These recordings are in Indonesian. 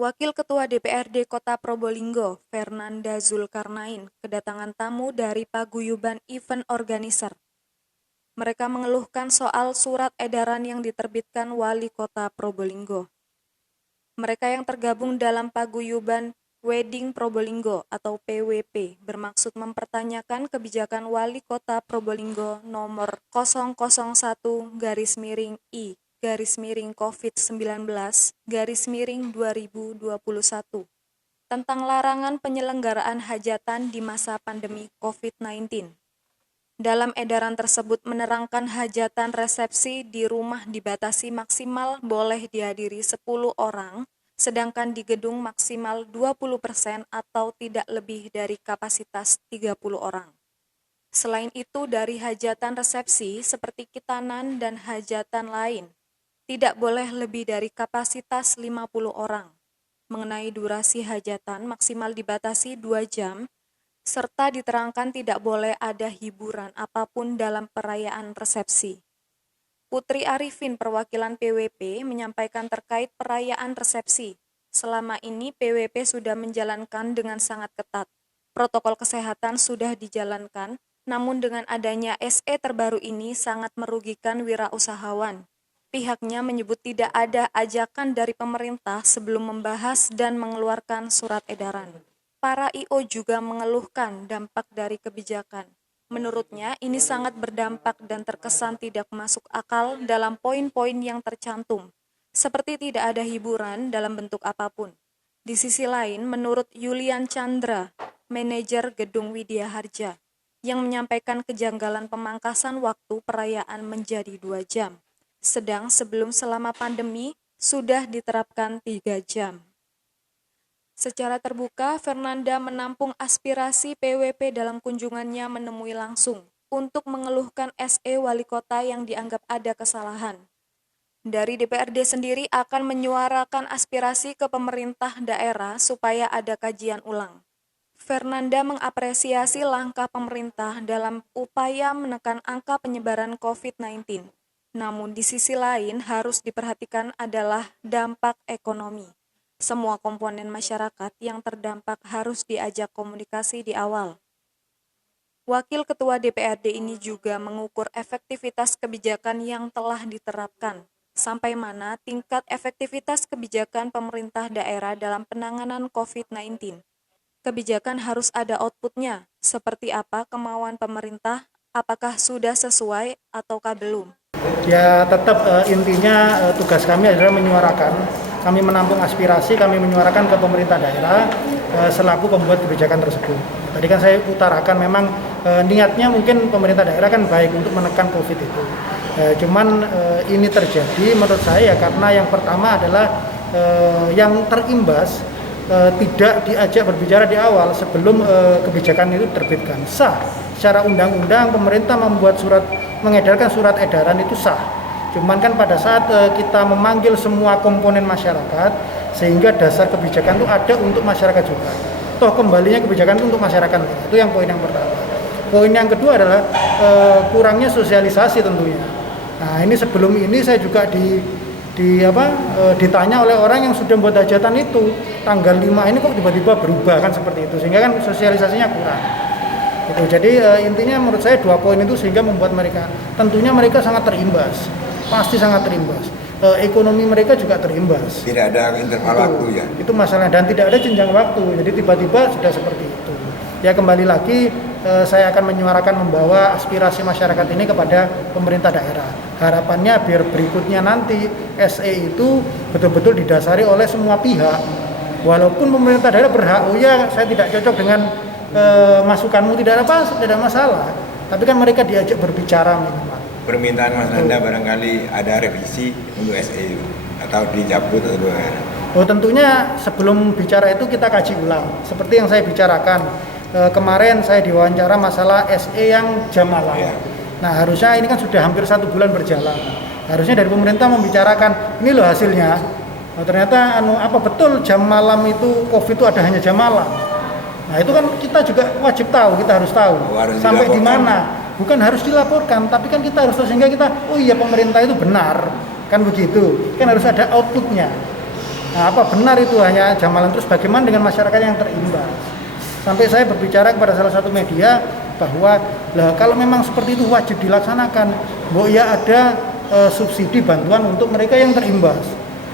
Wakil Ketua DPRD Kota Probolinggo, Fernanda Zulkarnain, kedatangan tamu dari paguyuban event organizer. Mereka mengeluhkan soal surat edaran yang diterbitkan Wali Kota Probolinggo. Mereka yang tergabung dalam paguyuban Wedding Probolinggo atau PWP bermaksud mempertanyakan kebijakan Wali Kota Probolinggo nomor 001-I COVID-19-2021 tentang larangan penyelenggaraan hajatan di masa pandemi COVID-19. Dalam edaran tersebut menerangkan hajatan resepsi di rumah dibatasi maksimal boleh dihadiri 10 orang, sedangkan di gedung maksimal 20% atau tidak lebih dari kapasitas 30 orang. Selain itu, dari hajatan resepsi seperti khitanan dan hajatan lain, tidak boleh lebih dari kapasitas 50 orang. Mengenai durasi hajatan maksimal dibatasi 2 jam, serta diterangkan tidak boleh ada hiburan apapun dalam perayaan resepsi. Putri Arifin perwakilan PWP menyampaikan terkait perayaan resepsi. Selama ini PWP sudah menjalankan dengan sangat ketat. Protokol kesehatan sudah dijalankan, namun dengan adanya SE terbaru ini sangat merugikan wirausahawan. Pihaknya menyebut tidak ada ajakan dari pemerintah sebelum membahas dan mengeluarkan surat edaran. Para I.O. juga mengeluhkan dampak dari kebijakan. Menurutnya, ini sangat berdampak dan terkesan tidak masuk akal dalam poin-poin yang tercantum, seperti tidak ada hiburan dalam bentuk apapun. Di sisi lain, menurut Yulian Chandra, manajer Gedung Widya Harja, yang menyampaikan kejanggalan pemangkasan waktu perayaan menjadi 2 jam, sedang sebelum selama pandemi sudah diterapkan 3 jam. Secara terbuka, Fernanda menampung aspirasi PWP dalam kunjungannya menemui langsung untuk mengeluhkan SE Wali Kota yang dianggap ada kesalahan. Dari DPRD sendiri akan menyuarakan aspirasi ke pemerintah daerah supaya ada kajian ulang. Fernanda mengapresiasi langkah pemerintah dalam upaya menekan angka penyebaran COVID-19. Namun di sisi lain harus diperhatikan adalah dampak ekonomi. Semua komponen masyarakat yang terdampak harus diajak komunikasi di awal. Wakil Ketua DPRD ini juga mengukur efektivitas kebijakan yang telah diterapkan, sampai mana tingkat efektivitas kebijakan pemerintah daerah dalam penanganan COVID-19. Kebijakan harus ada outputnya, seperti apa kemauan pemerintah, apakah sudah sesuai ataukah belum. Ya tetap intinya tugas kami adalah menyuarakan, kami menampung aspirasi, kami menyuarakan ke pemerintah daerah selaku pembuat kebijakan tersebut. Tadi kan saya utarakan memang niatnya mungkin pemerintah daerah kan baik untuk menekan COVID itu. Cuman ini terjadi menurut saya karena yang pertama adalah yang terimbas tidak diajak berbicara di awal sebelum kebijakan itu diterbitkan. Sah, secara undang-undang pemerintah mengedarkan surat edaran itu sah. Cuman kan pada saat kita memanggil semua komponen masyarakat, sehingga dasar kebijakan itu ada untuk masyarakat juga. Toh kembalinya kebijakan itu untuk masyarakat. Itu yang poin yang pertama. Poin yang kedua adalah kurangnya sosialisasi tentunya. Nah ini sebelum ini saya juga ditanya oleh orang yang sudah membuat hajatan itu tanggal 5 ini kok tiba-tiba berubah kan seperti itu, sehingga kan sosialisasinya kurang. Gitu. Jadi intinya menurut saya 2 poin itu sehingga membuat mereka tentunya mereka sangat terimbas, pasti sangat terimbas. Ekonomi mereka juga terimbas. Tidak ada interval waktu ya. Itu masalah dan tidak ada jenjang waktu. Jadi tiba-tiba sudah seperti itu. Ya kembali lagi saya akan menyuarakan membawa aspirasi masyarakat ini kepada pemerintah daerah. Harapannya biar berikutnya nanti SE itu betul-betul didasari oleh semua pihak. Walaupun pemerintah daerah berhak, oh ya saya tidak cocok dengan masukanmu, tidak ada masalah. Tapi kan mereka diajak berbicara minimal. Permintaan Mas Nanda barangkali ada revisi untuk SE atau dicabut atau bagaimana? Oh tentunya sebelum bicara itu kita kaji ulang. Seperti yang saya bicarakan kemarin saya diwawancara masalah SE yang jam malam. Ya. Nah harusnya ini kan sudah hampir 1 bulan berjalan. Harusnya dari pemerintah membicarakan ini loh hasilnya. Nah, ternyata apa betul jam malam itu COVID itu ada hanya jam malam. Nah itu kan kita juga wajib tahu, kita harus tahu sampai di mana. Bukan harus dilaporkan, tapi kan kita harus tahu sehingga kita, oh iya pemerintah itu benar, kan begitu. Kan harus ada outputnya. Nah, apa benar itu hanya jamalan, terus bagaimana dengan masyarakat yang terimbas? Sampai saya berbicara kepada salah satu media bahwa lah kalau memang seperti itu wajib dilaksanakan, bahwa ya ada subsidi bantuan untuk mereka yang terimbas.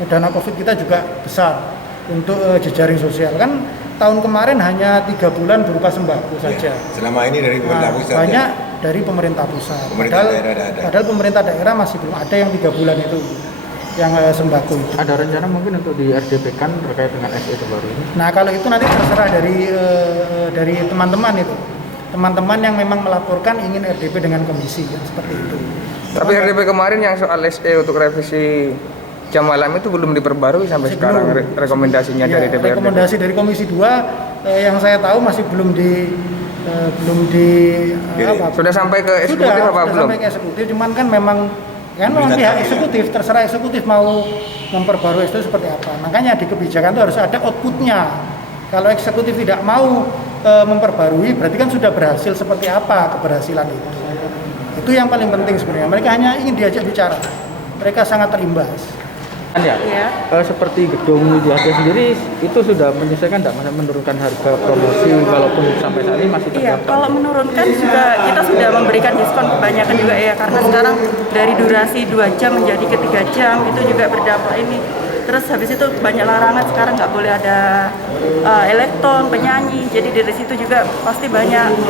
Dana Covid kita juga besar untuk jejaring sosial. Kan tahun kemarin hanya 3 bulan berupa sembako saja. Selama ini dari pemerintah pusat. Banyak dari pemerintah pusat. Padahal pemerintah daerah masih belum ada yang 3 bulan itu yang sembako itu. Ada rencana mungkin untuk di RDP kan terkait dengan SE terbaru ini? Nah kalau itu nanti terserah dari teman-teman itu, teman-teman yang memang melaporkan ingin RDP dengan komisi ya, seperti itu. Tapi RDP kemarin yang soal SE untuk revisi jam malam itu belum diperbarui sampai sekarang rekomendasinya ya, dari DPRD. Rekomendasi dari Komisi 2 yang saya tahu masih belum di sudah sampai ke eksekutif sudah belum? Sampai ke eksekutif, cuman kan memang pihak eksekutif, terserah eksekutif mau memperbarui itu seperti apa. Makanya di kebijakan itu harus ada outputnya. Kalau eksekutif tidak mau memperbarui, berarti kan sudah berhasil seperti apa keberhasilan itu. Itu yang paling penting sebenarnya. Mereka hanya ingin diajak bicara. Mereka sangat terimbas. Ya, seperti gedung Widyatya sendiri itu sudah menyesuaikan tidak, menurunkan harga promosi walaupun sampai saat ini masih Iya, terdaftar? kalau menurunkan juga kita sudah memberikan diskon kebanyakan juga ya, karena sekarang dari durasi 2 jam menjadi ke 3 jam itu juga berdampak ini. Terus habis itu banyak larangan, sekarang nggak boleh ada elektron, penyanyi, jadi dari situ juga pasti banyak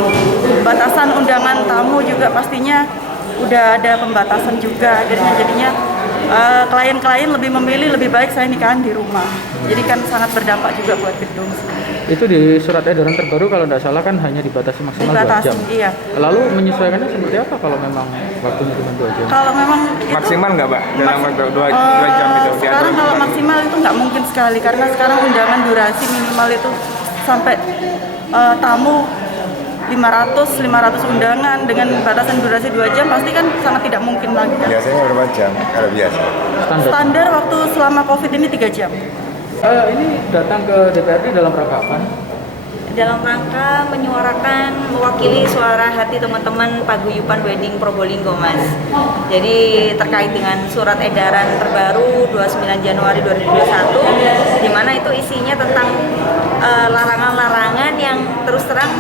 batasan undangan tamu juga pastinya udah ada pembatasan juga, jadinya klien-klien lebih memilih lebih baik saya nikahan di rumah. Jadi kan sangat berdampak juga buat gedung. Itu di surat edaran terbaru kalau tidak salah kan hanya dibatasi maksimal 2 jam. Iya. Lalu menyesuaikannya seperti apa kalau memang waktunya cuma 2 jam? Kalau memang itu, Maksimal nggak, Mbak? Dalam waktu 2 jam itu? Sekarang kalau maksimal itu nggak mungkin sekali, karena sekarang undangan durasi minimal itu sampai tamu 500 undangan dengan batasan durasi 2 jam pasti kan sangat tidak mungkin lagi. Biasanya berapa jam kalau biasa? Standar waktu selama COVID ini 3 jam. Ini datang ke DPRD dalam rangka apa? Dalam rangka menyuarakan, mewakili suara hati teman-teman Paguyuban Wedding Probolinggo, Mas. Jadi terkait dengan surat edaran terbaru 29 Januari 2021, di mana itu isinya tentang larangan-larangan yang terus terang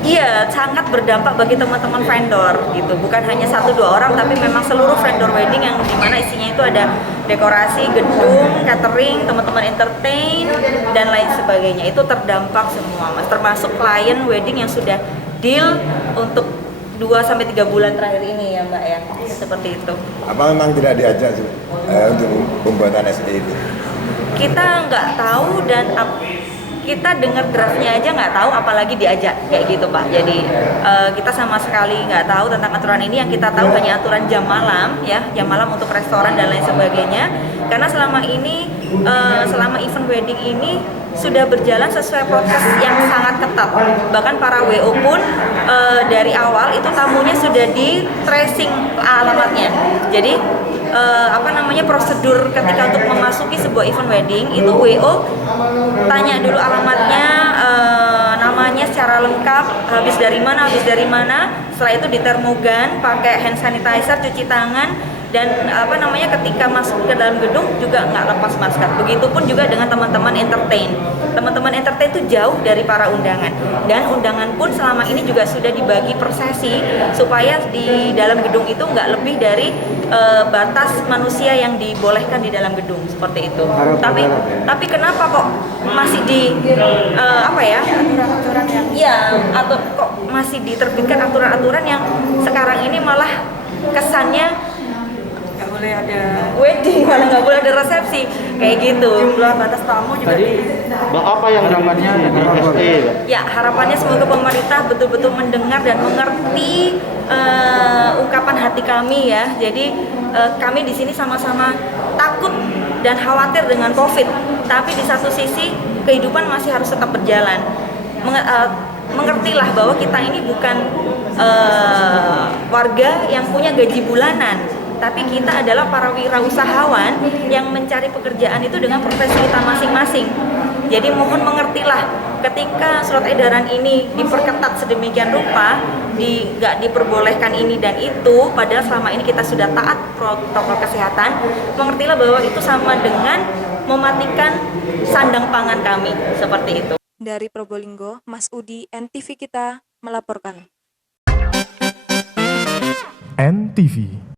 iya sangat berdampak bagi teman-teman vendor gitu, bukan hanya 1-2 orang tapi memang seluruh vendor wedding yang dimana isinya itu ada dekorasi, gedung, catering, teman-teman entertain dan lain sebagainya, itu terdampak semua, Mas, termasuk klien wedding yang sudah deal untuk 2-3 bulan terakhir ini ya, Mbak ya, seperti itu. Apa memang tidak diajak untuk pembuatan SE itu? Kita nggak tahu dan kita dengar draftnya aja nggak tahu, apalagi diajak kayak gitu, Pak. Jadi kita sama sekali nggak tahu tentang aturan ini. Yang kita tahu hanya aturan jam malam, ya, jam malam untuk restoran dan lain sebagainya. Karena selama ini, selama event wedding ini sudah berjalan sesuai proses yang sangat ketat. Bahkan para WO pun dari awal itu tamunya sudah di tracing alamatnya. Jadi prosedur ketika untuk memasuki sebuah event wedding itu WO tanya dulu alamatnya, namanya secara lengkap, habis dari mana, setelah itu ditermogan pakai hand sanitizer, cuci tangan, dan ketika masuk ke dalam gedung juga nggak lepas masker. Begitupun juga dengan teman-teman entertain itu jauh dari para undangan, dan undangan pun selama ini juga sudah dibagi per sesi supaya di dalam gedung itu nggak lebih dari batas manusia yang dibolehkan di dalam gedung, seperti itu. Tapi kenapa kok masih aturan-aturan yang atau kok masih diterbitkan aturan-aturan yang sekarang ini malah kesannya Nggak boleh ada wedding, malah nggak boleh ada resepsi kayak gitu. jumlah batas tamu juga Apa yang harapannya dari SE? Ya, harapannya semoga pemerintah betul-betul mendengar dan mengerti ungkapan hati kami ya. Jadi kami di sini sama-sama takut dan khawatir dengan COVID, tapi di satu sisi kehidupan masih harus tetap berjalan. Mengertilah bahwa kita ini bukan warga yang punya gaji bulanan, tapi kita adalah para wirausahawan yang mencari pekerjaan itu dengan profesi kita masing-masing. Jadi mohon mengertilah ketika surat edaran ini diperketat sedemikian rupa, nggak diperbolehkan ini dan itu, padahal selama ini kita sudah taat protokol kesehatan, mengertilah bahwa itu sama dengan mematikan sandang pangan kami, seperti itu. Dari Probolinggo, Mas Udi, NTV Kita melaporkan. NTV